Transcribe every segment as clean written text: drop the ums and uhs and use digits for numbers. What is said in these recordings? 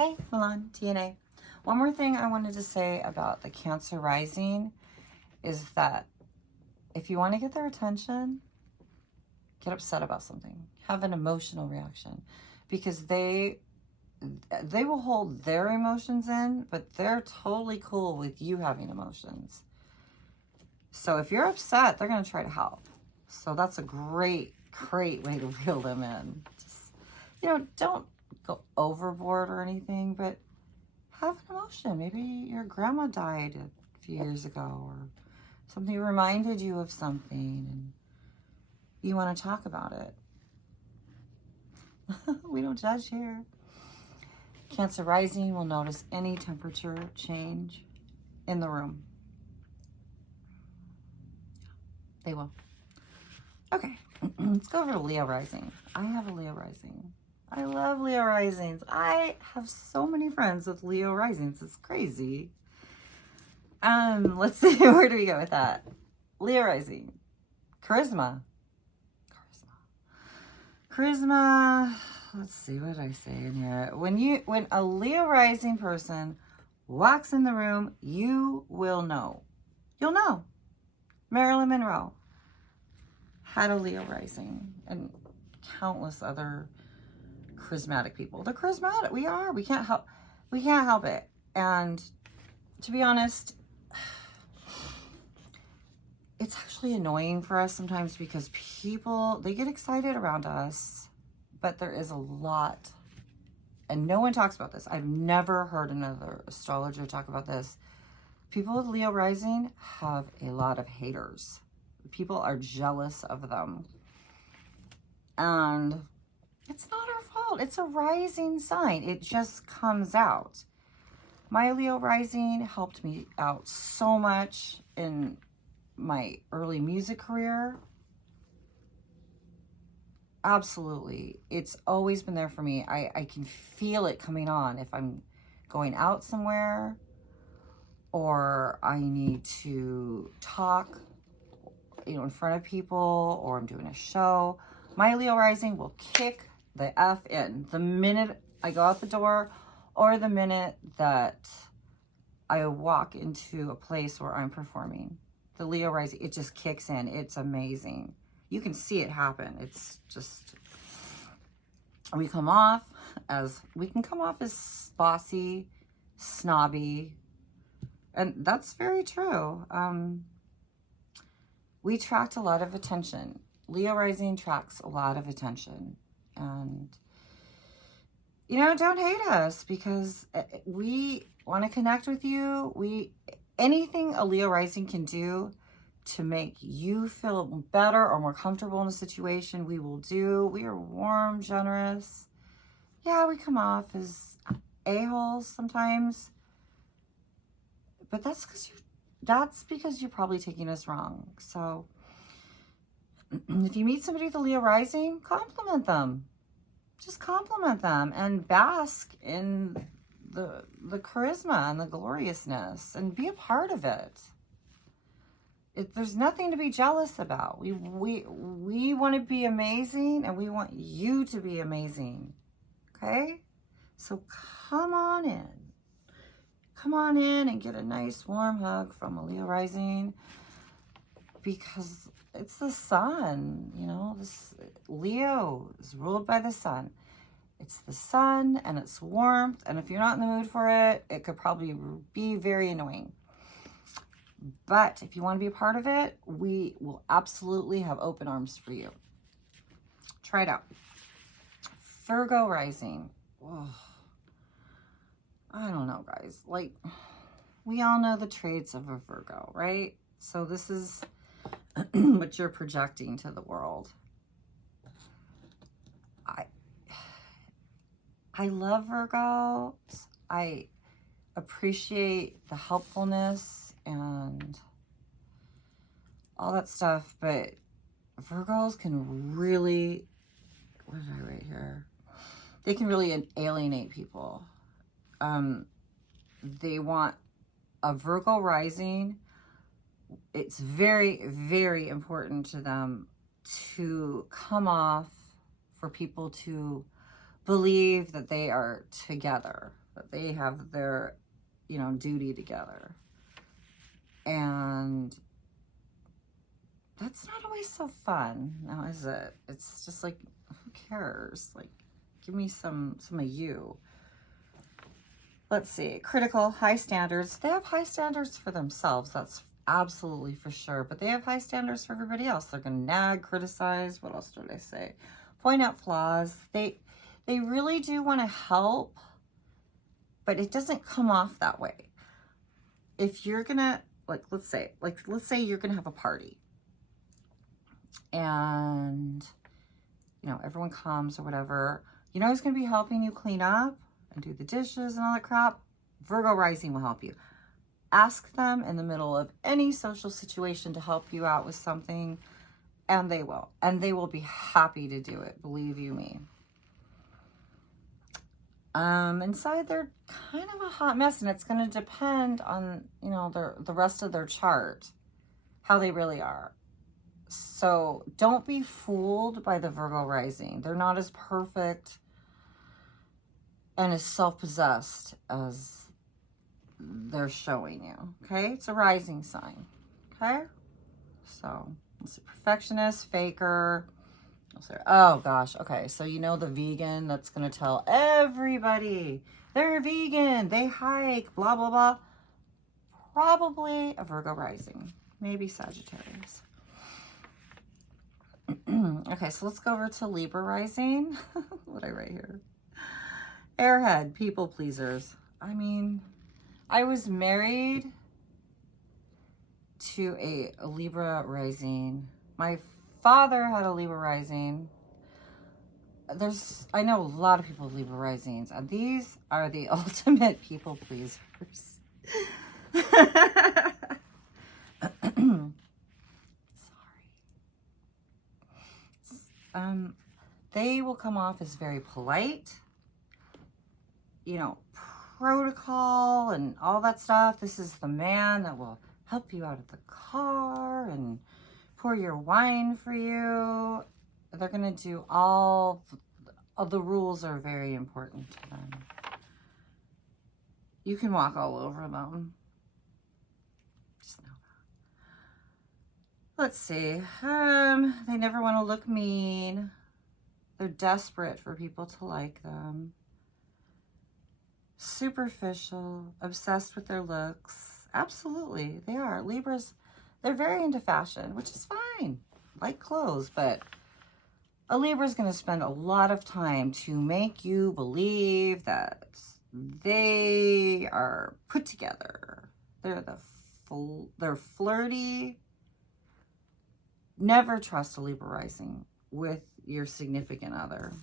Hey, Milan, TNA. One more thing I wanted to say about the Cancer rising is that if you want to get their attention, get upset about something. Have an emotional reaction, because they will hold their emotions in, but they're totally cool with you having emotions. So if you're upset, they're going to try to help. So that's a great way to reel them in. Just, don't go overboard or anything, but have an emotion. Maybe your grandma died a few years ago, or something reminded you of something and you want to talk about it. We don't judge here. Cancer rising will notice any temperature change in the room. They will. Okay, let's go over to Leo rising. I have a Leo rising. I love Leo risings. I have so many friends with Leo risings. It's crazy. Let's see, where do we go with that? Leo rising. Charisma. Let's see, what did I say in here? When a Leo rising person walks in the room, you will know. You'll know. Marilyn Monroe had a Leo rising, and countless other charismatic people. They're charismatic. We are. We can't help it. And to be honest, it's actually annoying for us sometimes, because people, they get excited around us, but there is a lot, and no one talks about this. I've never heard another astrologer talk about this. People with Leo rising have a lot of haters. People are jealous of them. And it's not our fault. It's a rising sign. It just comes out. My Leo rising helped me out so much in my early music career. Absolutely. It's always been there for me. I can feel it coming on if I'm going out somewhere, or I need to talk, in front of people, or I'm doing a show. My Leo rising will kick the F in the minute I go out the door, or the minute that I walk into a place where I'm performing. The Leo rising, it just kicks in. It's amazing. You can see it happen. It's just, we can come off as bossy, snobby, and that's very true. We attract a lot of attention. Leo rising attracts a lot of attention, and don't hate us, because we want to connect with you. Anything a Leo rising can do to make you feel better or more comfortable in a situation, we will do. We are warm, generous. Yeah, we come off as a-holes sometimes, but that's because you're probably taking us wrong. So if you meet somebody with a Leo rising, compliment them. Just compliment them and bask in the charisma and the gloriousness, and be a part of it. There's nothing to be jealous about. We want to be amazing, and we want you to be amazing. Okay? So come on in. Come on in and get a nice warm hug from a Leo rising, because it's the sun. This Leo is ruled by the sun. It's the sun and it's warmth, and if you're not in the mood for it, it could probably be very annoying. But if you want to be a part of it, we will absolutely have open arms for you. Try it out. Virgo rising. Oh, I don't know, guys. Like, we all know the traits of a Virgo, right? So this is what you're projecting to the world. I love Virgos. I appreciate the helpfulness and all that stuff, but Virgos can really, what did I write here? They can really alienate people. They want a Virgo rising. It's very, very important to them to come off, for people to believe that they are together, that they have their, you know, duty together. And that's not always so fun, now is it? It's just like, who cares? Like, give me some of you. Let's see, critical, high standards. They have high standards for themselves, that's absolutely for sure, but they have high standards for everybody else. They're gonna nag, criticize, what else do they say? Point out flaws. They really do want to help, but it doesn't come off that way. If you're gonna, like, let's say you're gonna have a party, and, you know, everyone comes or whatever, you know who's gonna be helping you clean up and do the dishes and all that crap? Virgo rising will help you. Ask them in the middle of any social situation to help you out with something, and they will. And they will be happy to do it, believe you me. Inside they're kind of a hot mess, and it's going to depend on, you know, the rest of their chart, how they really are. So don't be fooled by the Virgo rising. They're not as perfect and as self-possessed as they're showing you. Okay, it's a rising sign. Okay, so it's a perfectionist, faker. Oh gosh, okay, so you know the vegan that's gonna tell everybody they're vegan, they hike, blah blah blah. Probably a Virgo rising, maybe Sagittarius. Okay, so let's go over to Libra rising. What I write here? Airhead, people pleasers. I mean, I was married to a Libra rising. My father had a Libra rising. I know a lot of people with Libra risings, and these are the ultimate people pleasers. Sorry. They will come off as very polite, you know, protocol and all that stuff. This is the man that will help you out of the car and pour your wine for you. They're going to do all of the rules are very important to them. You can walk all over them. Just know that. Let's see. They never want to look mean. They're desperate for people to like them. Superficial, obsessed with their looks. Absolutely, they are. Libras, they're very into fashion, which is fine. Like clothes, but a Libra is going to spend a lot of time to make you believe that they are put together. They're flirty. Never trust a Libra rising with your significant other.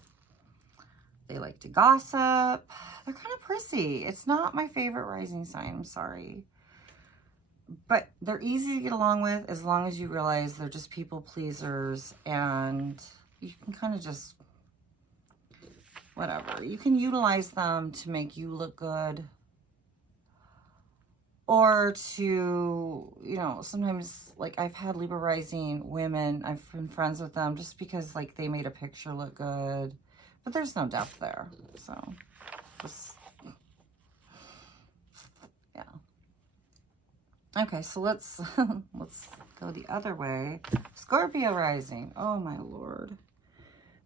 They like to gossip. They're kind of prissy. It's not my favorite rising sign. I'm sorry. But they're easy to get along with as long as you realize they're just people pleasers, and you can kind of just, whatever. You can utilize them to make you look good, or to, you know, sometimes, like, I've had Libra rising women, I've been friends with them just because, like, they made a picture look good, but there's no depth there. So just, yeah. Okay, so let's go the other way. Scorpio rising. Oh my Lord.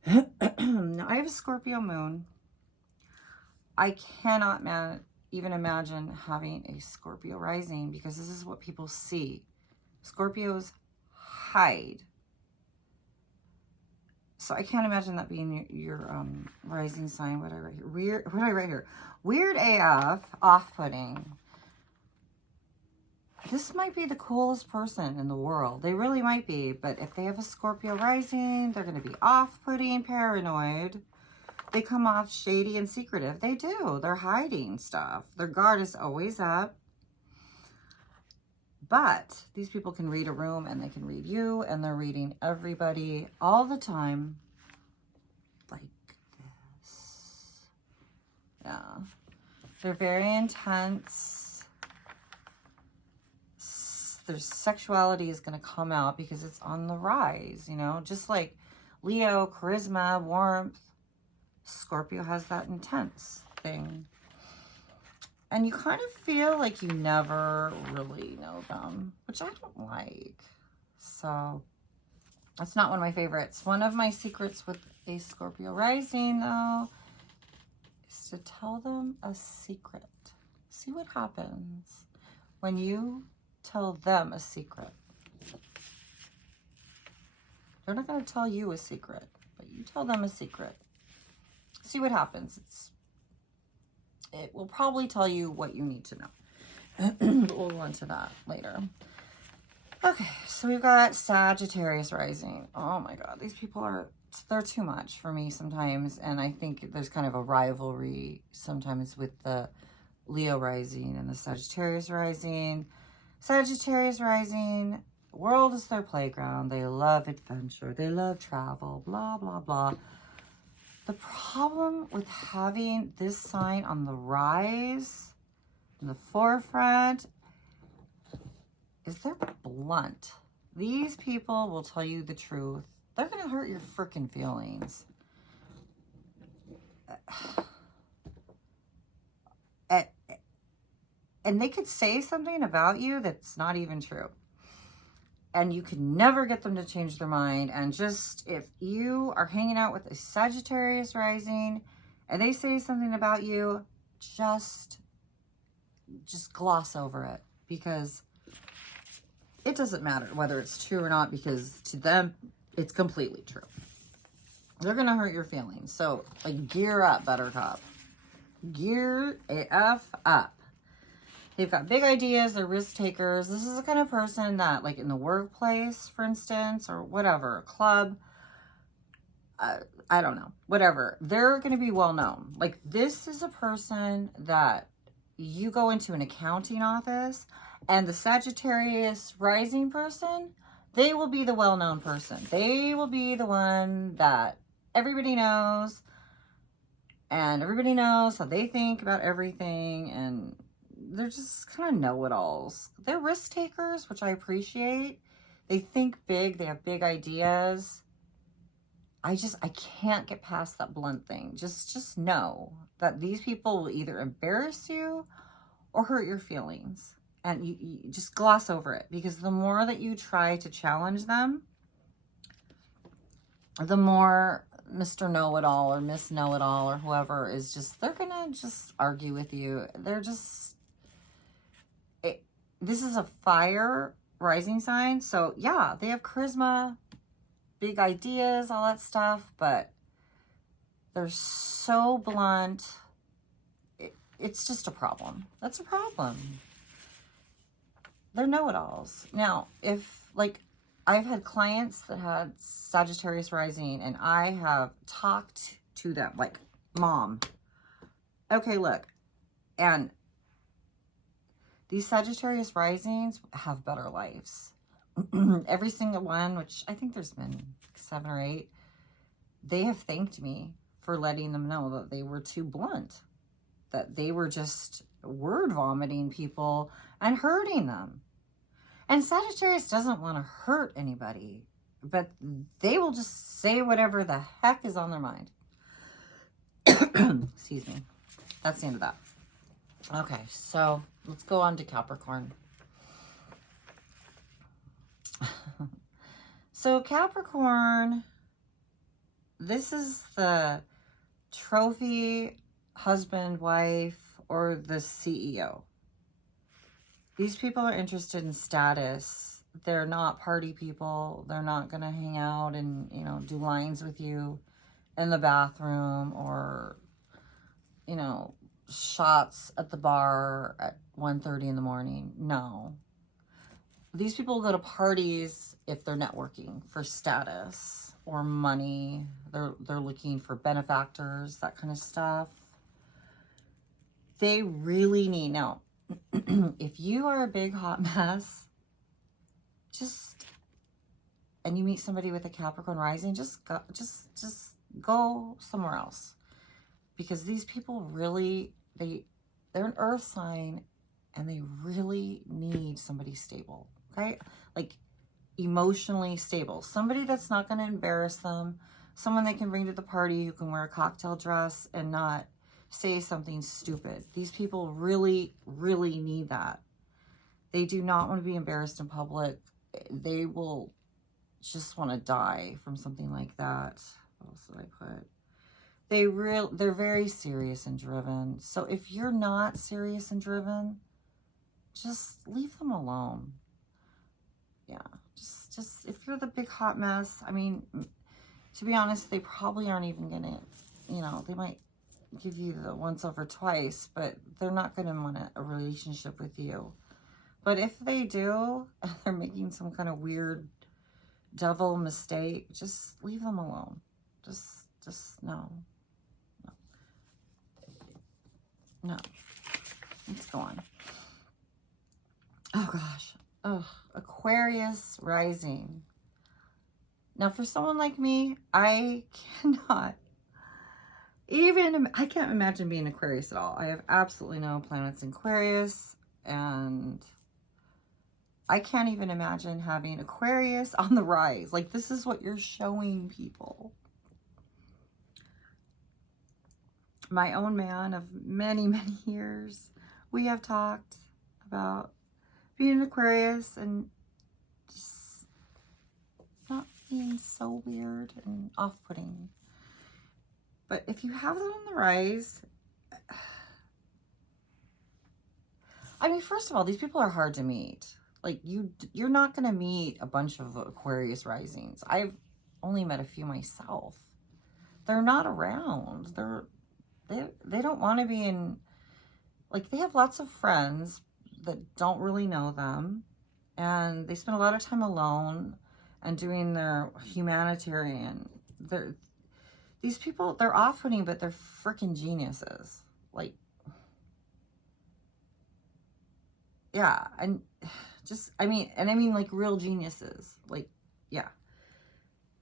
Now I have a Scorpio moon. I cannot even imagine having a Scorpio rising, because this is what people see. Scorpios hide. So I can't imagine that being your rising sign. What I write here? Weird. What did I write here? Weird AF, off-putting. This might be the coolest person in the world. They really might be. But if they have a Scorpio rising, they're going to be off-putting, paranoid. They come off shady and secretive. They do. They're hiding stuff. Their guard is always up. But these people can read a room, and they can read you, and they're reading everybody all the time. Like this. Yeah. They're very intense. Their sexuality is going to come out because it's on the rise, you know, just like Leo, charisma, warmth. Scorpio has that intense thing. And you kind of feel like you never really know them, which I don't like. So that's not one of my favorites. One of my secrets with a Scorpio rising, though, is to tell them a secret. See what happens when you tell them a secret. They're not going to tell you a secret, but you tell them a secret. See what happens. It will probably tell you what you need to know. But we'll go into that later. Okay, so we've got Sagittarius rising. Oh my God, these people they're too much for me sometimes. And I think there's kind of a rivalry sometimes with the Leo rising and the Sagittarius rising. Sagittarius rising, world is their playground. They love adventure. They love travel, blah, blah, blah. The problem with having this sign on the rise, in the forefront, is they're blunt. These people will tell you the truth. They're going to hurt your freaking feelings. And they could say something about you that's not even true. And you can never get them to change their mind. And just, if you are hanging out with a Sagittarius rising and they say something about you, just gloss over it, because it doesn't matter whether it's true or not, because to them, it's completely true. They're going to hurt your feelings. So, like, gear up, Buttercup. Gear AF up. They've got big ideas. They're risk takers. This is the kind of person that, like, in the workplace, for instance, or whatever, a club, I don't know, whatever, they're going to be well known. Like, this is a person that you go into an accounting office, and the Sagittarius rising person, they will be the well-known person. They will be the one that everybody knows, and everybody knows how they think about everything, and they're just kind of know-it-alls. They're risk takers, which I appreciate. They think big. They have big ideas. I can't get past that blunt thing. Just know that these people will either embarrass you or hurt your feelings. And you just gloss over it, because the more that you try to challenge them, the more Mr. Know-It-All or Miss Know-It-All or whoever is they're going to just argue with you. They're just... This is a fire rising sign. So, yeah, they have charisma, big ideas, all that stuff. But they're so blunt. It's just a problem. That's a problem. They're know-it-alls. Now, if, like, I've had clients that had Sagittarius rising, and I have talked to them, like, Mom, okay, look, and these Sagittarius risings have better lives. Every single one, which I think there's been 7 or 8, they have thanked me for letting them know that they were too blunt, that they were just word vomiting people and hurting them. And Sagittarius doesn't want to hurt anybody, but they will just say whatever the heck is on their mind. Excuse me. That's the end of that. Okay, so let's go on to Capricorn. So Capricorn, this is the trophy husband, wife, or the CEO. These people are interested in status. They're not party people. They're not going to hang out and, do lines with you in the bathroom, or, shots at the bar at 1:30 in the morning. No. These people go to parties if they're networking for status or money. They're looking for benefactors, that kind of stuff. They really need... Now, if you are a big hot mess, and you meet somebody with a Capricorn rising, just go somewhere else. Because these people really, they're an earth sign, and they really need somebody stable, okay? Like, emotionally stable. Somebody that's not going to embarrass them. someone they can bring to the party who can wear a cocktail dress and not say something stupid. These people really, really need that. They do not want to be embarrassed in public. They will just want to die from something like that. What else did I put? They're very serious and driven. So if you're not serious and driven, just leave them alone. Yeah, just if you're the big hot mess, I mean, to be honest, they probably aren't even gonna, you know, they might give you the once over twice, but they're not gonna want a relationship with you. But if they do, and they're making some kind of weird devil mistake, just leave them alone. Just no. No. Let's go on. Oh gosh. Oh, Aquarius rising. Now for someone like me, I can't imagine being Aquarius at all. I have absolutely no planets in Aquarius, and I can't even imagine having Aquarius on the rise. Like, this is what you're showing people. My own man of many, many years, we have talked about being an Aquarius and just not being so weird and off-putting. But if you have that on the rise, I mean, first of all, these people are hard to meet. Like, you're not going to meet a bunch of Aquarius risings. I've only met a few myself. They're not around. They don't want to be in, like, they have lots of friends that don't really know them, and they spend a lot of time alone and doing their humanitarian. These people, they're off-putting, but they're freaking geniuses. Like, yeah, and just, I mean like real geniuses. Like, yeah.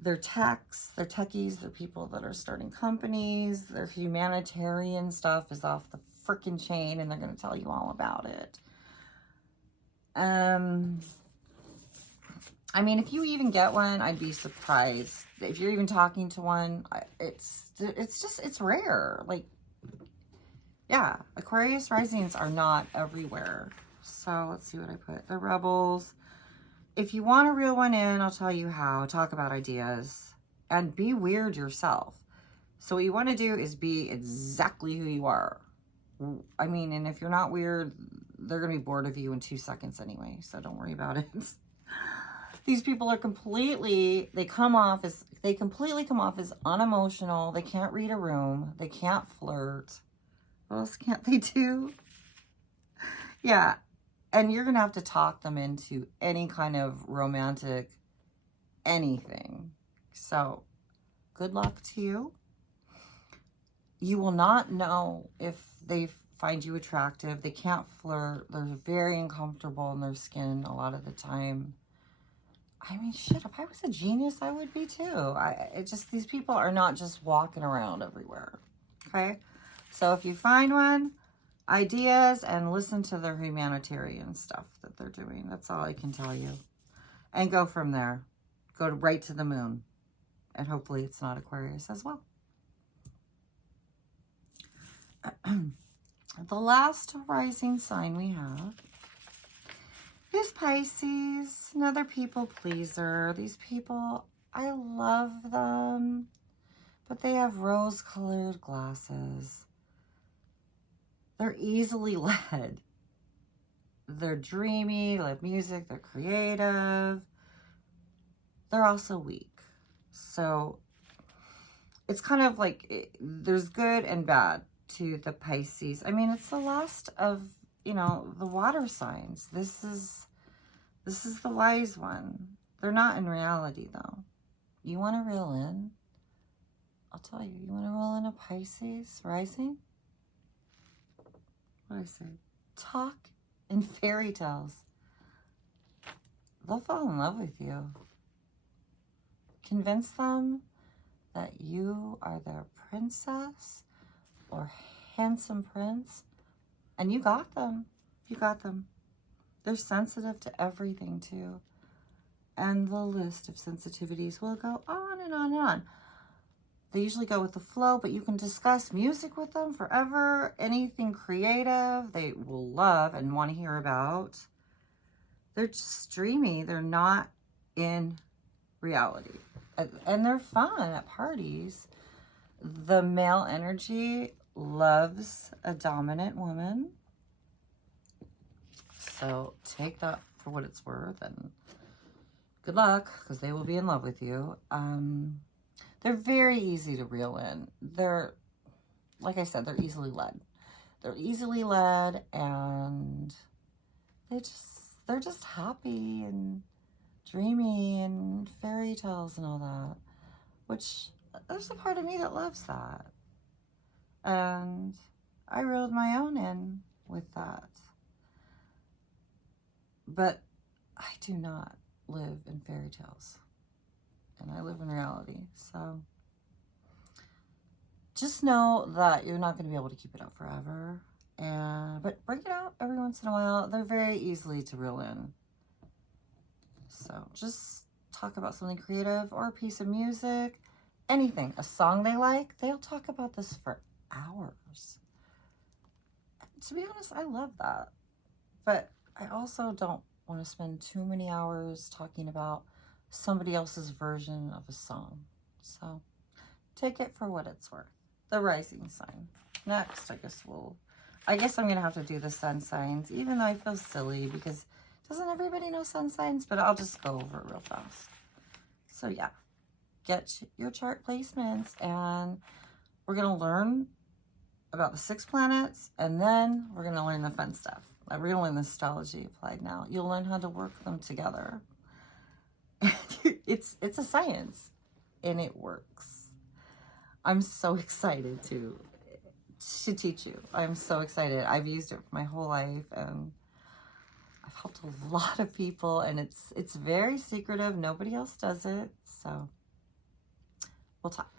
They're techies, they're people that are starting companies, their humanitarian stuff is off the freaking chain, and they're going to tell you all about it. I mean, if you even get one, I'd be surprised. If you're even talking to one, it's rare. Like, yeah, Aquarius risings are not everywhere. So let's see what I put. The rebels. If you want to reel one in, I'll tell you how. Talk about ideas and be weird yourself. So what you want to do is be exactly who you are. I mean, and if you're not weird, they're going to be bored of you in 2 seconds anyway. So don't worry about it. These people are completely come off as unemotional. They can't read a room. They can't flirt. What else can't they do? Yeah. And you're going to have to talk them into any kind of romantic anything. So, good luck to you. You will not know if they find you attractive. They can't flirt. They're very uncomfortable in their skin a lot of the time. I mean, shit, if I was a genius, I would be too. These people are not just walking around everywhere. Okay? So if you find one, ideas, and listen to their humanitarian stuff that they're doing. That's all I can tell you. And go from there. Go right to the moon. And hopefully it's not Aquarius as well. The last rising sign we have is Pisces. Another people pleaser. These people, I love them, but they have rose-colored glasses. They're easily led. They're dreamy, they love music, they're creative. They're also weak. So it's kind of like there's good and bad to the Pisces. I mean, it's the last of, you know, the water signs. This is the wise one. They're not in reality, though. You want to reel in? I'll tell you. You want to reel in a Pisces rising? What do I say? Talk in fairy tales. They'll fall in love with you. Convince them that you are their princess or handsome prince, and you got them. You got them. They're sensitive to everything, too. And the list of sensitivities will go on and on and on. They usually go with the flow, but you can discuss music with them forever. Anything creative, they will love and want to hear about. They're just dreamy. They're not in reality. And they're fun at parties. The male energy loves a dominant woman. So take that for what it's worth, and good luck, because they will be in love with you. They're very easy to reel in. They're, like I said, they're easily led. They're easily led, and they're just happy and dreamy and fairy tales and all that, which there's a part of me that loves that. And I reeled my own in with that. But I do not live in fairy tales, and I live in reality. So just know that you're not going to be able to keep it up forever. But bring it out every once in a while. They're very easily to reel in. So just talk about something creative or a piece of music, anything, a song they like. They'll talk about this for hours. To be honest, I love that. But I also don't want to spend too many hours talking about somebody else's version of a song. So take it for what it's worth. The rising sign. Next, I guess I'm going to have to do the sun signs, even though I feel silly because doesn't everybody know sun signs? But I'll just go over it real fast. So yeah, get your chart placements, and we're going to learn about the 6 planets, and then we're going to learn the fun stuff. We're going to learn the astrology applied now. You'll learn how to work them together. It's a science, and it works. I'm so excited to teach you. I'm so excited. I've used it for my whole life, and I've helped a lot of people, and it's very secretive. Nobody else does it. So we'll talk.